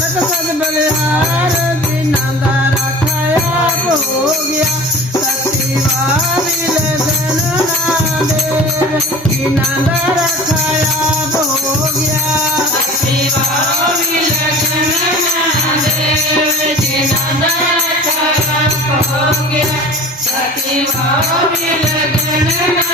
नानक सद बलिहार बिना दारा खाया हो गया सती वारिल जनना देव खाया हो गया सती वारिल जनना देव बिना खाया हो गया सती वारिल जनना